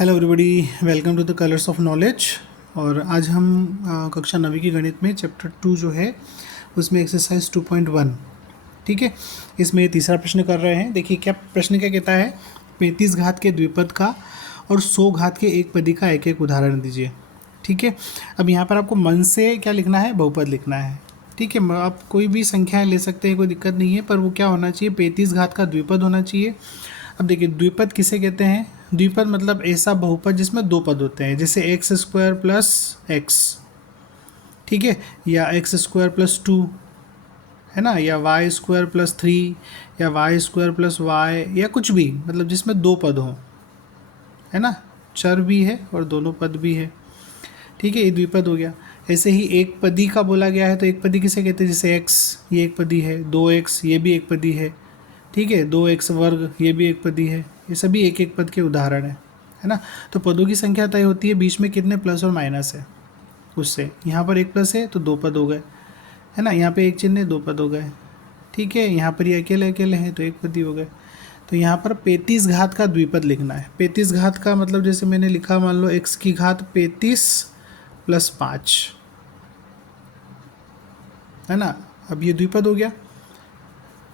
Hello everybody, welcome to the Colours of Knowledge. और आज हम कक्षा 9वीं की गणित में चैप्टर 2 जो है उसमें एक्सरसाइज 2.1, ठीक है, इसमें तीसरा प्रश्न कर रहे हैं। देखिए क्या प्रश्न क्या कहता है, 35 घात के द्विपद का और 100 घात के एक पदी का एक एक उदाहरण दीजिए। ठीक है, अब यहाँ पर आपको मन से क्या लिखना है, बहुपद लिखना है। ठीक है, आप कोई भी संख्याएं ले सकते हैं, कोई दिक्कत नहीं है, पर वो क्या होना चाहिए, 35 घात का द्विपद होना चाहिए। अब देखिए द्विपद किसे कहते हैं, द्विपद मतलब ऐसा बहुपद जिसमें दो पद होते हैं, जैसे एक्स स्क्वायर प्लस एक्स, ठीक है, या एक्स स्क्वायर प्लस 2, है ना, या वाई स्क्वायर प्लस 3, या वाई स्क्वायर प्लस वाई, या कुछ भी, मतलब जिसमें दो पद हों, है ना, चर भी है और दोनों पद भी है। ठीक है, ये द्विपद हो गया। ऐसे ही एक पदी का बोला गया है तो एक पदी किसे कहते हैं, जैसे एक्स ये एक पदी है, 2x ये भी एक पदी है, ठीक है, 2x वर्ग ये भी एक पदी है। ये सभी एक एक पद के उदाहरण है ना। तो पदों की संख्या तय होती है बीच में कितने प्लस और माइनस है उससे। यहाँ पर एक प्लस है तो दो पद हो गए, है ना, यहाँ पे एक चिन्ह है, दो पद हो गए। ठीक है, यहाँ पर ये अकेले अकेले हैं तो एक पद ही हो गए। तो यहाँ पर 35 घात का द्विपद लिखना है। 35 घात का मतलब जैसे मैंने लिखा, मान लो x की घात 35 प्लस 5, है ना। अब ये द्विपद हो गया,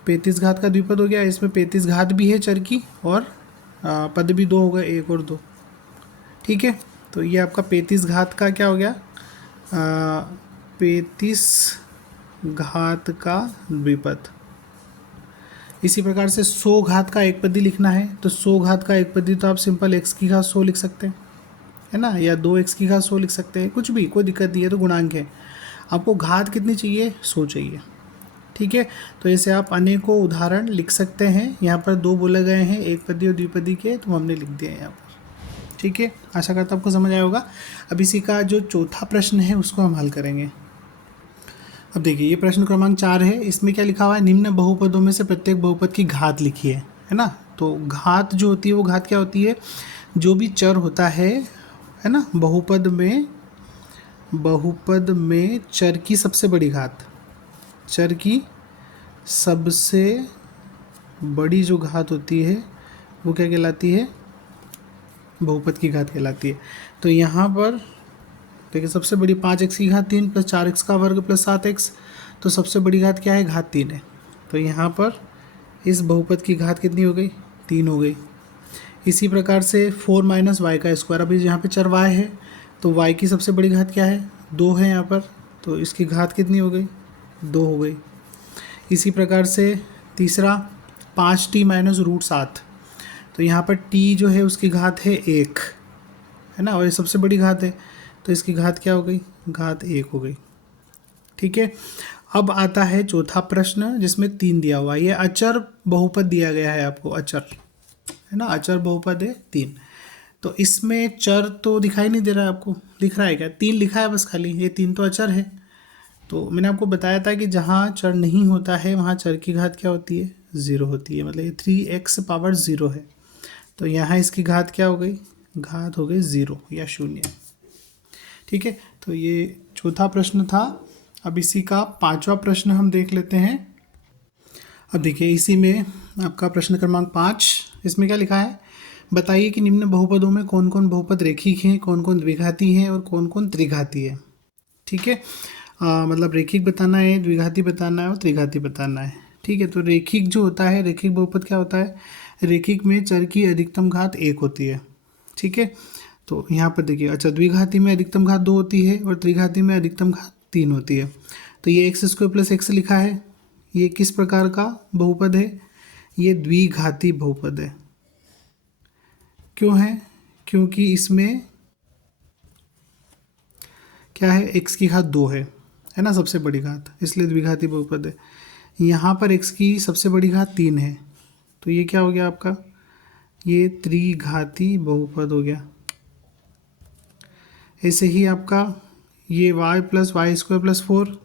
35 घात का द्विपद हो गया। इसमें 35 घात भी है चर की, और पद भी दो हो गए, एक और दो। ठीक है, तो ये आपका 35 घात का क्या हो गया, 35 घात का द्विपद। इसी प्रकार से 100 घात का एक पदी लिखना है, तो 100 घात का एक पदी तो आप सिंपल x की घात 100 लिख सकते हैं, है ना, या 2x की घात 100 लिख सकते हैं, कुछ भी, कोई दिक्कत नहीं है। तो गुणांक है, आपको घात कितनी चाहिए, 100 चाहिए। ठीक है, तो ऐसे आप अनेकों उदाहरण लिख सकते हैं। यहाँ पर दो बोले गए हैं, एक पदी और द्विपदी के, तो हमने लिख दिया है यहाँ पर। ठीक है, आशा करता हूँ आपको समझ आया होगा। अब इसी का जो चौथा प्रश्न है उसको हम हल करेंगे। अब देखिए ये प्रश्न क्रमांक 4 है। इसमें क्या लिखा हुआ है, निम्न बहुपदों में से प्रत्येक बहुपद की घात लिखी है ना। तो घात जो होती है वो घात क्या होती है, जो भी चर होता है ना, बहुपद में चर की सबसे बड़ी घात, चर की सबसे बड़ी जो घात होती है वो क्या कहलाती है, बहुपद की घात कहलाती है। तो यहाँ पर देखिए सबसे बड़ी 5x की घात 3 प्लस 4x का वर्ग प्लस 7x, तो सबसे बड़ी घात क्या है, घात 3 है। तो यहाँ पर इस बहुपद की घात कितनी हो गई, 3 हो गई। इसी प्रकार से 4 माइनस वाई का स्क्वायर, अभी यहाँ पे चर y है तो y की सबसे बड़ी घात क्या है, 2 है यहाँ पर, तो इसकी घात कितनी हो गई, 2 हो गई। इसी प्रकार से तीसरा 5t माइनस रूट 7, तो यहाँ पर t जो है उसकी घात है 1, है ना, और ये सबसे बड़ी घात है तो इसकी घात क्या हो गई, घात 1 हो गई। ठीक है, अब आता है चौथा प्रश्न जिसमें 3 दिया हुआ है। ये अचर बहुपद दिया गया है आपको, अचर, है ना, अचर बहुपद है 3। तो इसमें चर तो दिखाई नहीं दे रहा है आपको, दिख रहा है क्या, 3 लिखा है बस खाली, ये 3 तो अचर है। तो मैंने आपको बताया था कि जहाँ चर नहीं होता है वहाँ चर की घात क्या होती है, 0 होती है, मतलब ये 3x पावर 0 है। तो यहाँ इसकी घात क्या हो गई, घात हो गई 0 या 0। ठीक है, तो ये चौथा प्रश्न था। अब इसी का पांचवा प्रश्न हम देख लेते हैं। अब देखिए इसी में आपका प्रश्न क्रमांक 5, इसमें क्या लिखा है, बताइए कि निम्न बहुपदों में कौन कौन बहुपद रेखिक हैं, कौन कौन द्विघाती हैं और कौन कौन त्रिघाती है। ठीक है, मतलब रेखिक बताना है, द्विघाती बताना है और त्रिघाती बताना है। ठीक है, तो रेखिक जो होता है, रेखिक बहुपद क्या होता है, रेखिक में चर की अधिकतम घात 1 होती है। ठीक है, तो यहाँ पर देखिए, अच्छा, द्विघाती में अधिकतम घात 2 होती है और त्रिघाती में अधिकतम घात 3 होती है। तो ये एक्स स्क्वायर प्लस एक्स लिखा है, ये किस प्रकार का बहुपद है, ये द्विघाती बहुपद है। क्यों है, क्योंकि इसमें क्या है, एक्स की घात 2 है ना, सबसे बड़ी घात, इसलिए द्विघाती बहुपद है। यहाँ पर एक्स की सबसे बड़ी घात 3 है, तो ये क्या हो गया आपका, ये त्रिघाती बहुपद हो गया। ऐसे ही आपका ये y plus Y square plus 4,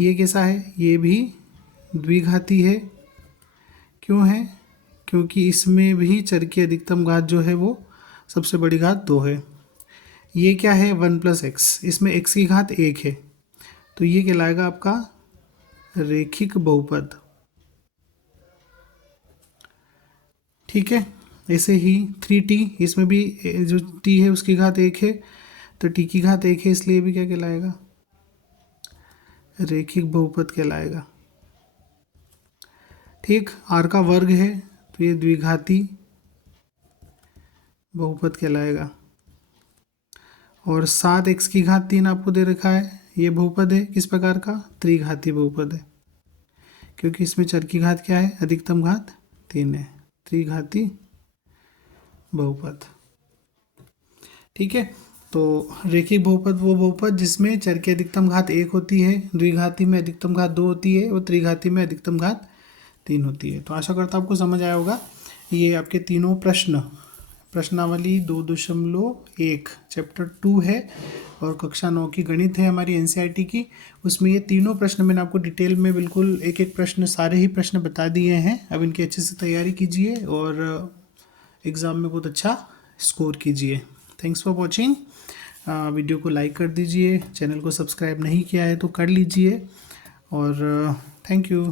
ये कैसा है, ये भी द्विघाती है। क्यों है, क्योंकि इसमें भी चर की अधिकतम घात जो है वो सबसे बड़ी घात 2 है। ये क्या है, 1 प्लस एक्स, इसमें x की घात 1 है, तो ये कहलाएगा आपका रेखिक बहुपद। ठीक है, ऐसे ही 3t, इसमें भी जो t है उसकी घात 1 है, तो t की घात 1 है, इसलिए भी क्या कहलाएगा, रैखिक बहुपद कहलाएगा। ठीक, r का वर्ग है तो ये द्विघाती बहुपद कहलाएगा। और 7x की घात 3 आपको दे रखा है, ये बहुपद है किस प्रकार का, त्रिघाती बहुपद है, क्योंकि इसमें चर की घात क्या है, अधिकतम घात 3 है, त्रिघाती बहुपद। ठीक है, तो रेखिक बहुपद वो बहुपद जिसमें चर की अधिकतम घात 1 होती है, द्विघाती में अधिकतम घात 2 होती है और त्रिघाती में अधिकतम घात 3 होती है। तो आशा करता हूँ आपको समझ आया होगा। ये आपके तीनों प्रश्न प्रश्नावली 2.1 चैप्टर 2 है और कक्षा 9 की गणित है हमारी एनसीईआरटी की। उसमें ये तीनों प्रश्न मैंने आपको डिटेल में बिल्कुल एक एक प्रश्न, सारे ही प्रश्न बता दिए हैं। अब इनकी अच्छे से तैयारी कीजिए और एग्ज़ाम में बहुत अच्छा स्कोर कीजिए। Thanks for watching. वीडियो को लाइक कर दीजिए, चैनल को सब्सक्राइब नहीं किया है तो कर लीजिए और थैंक यू।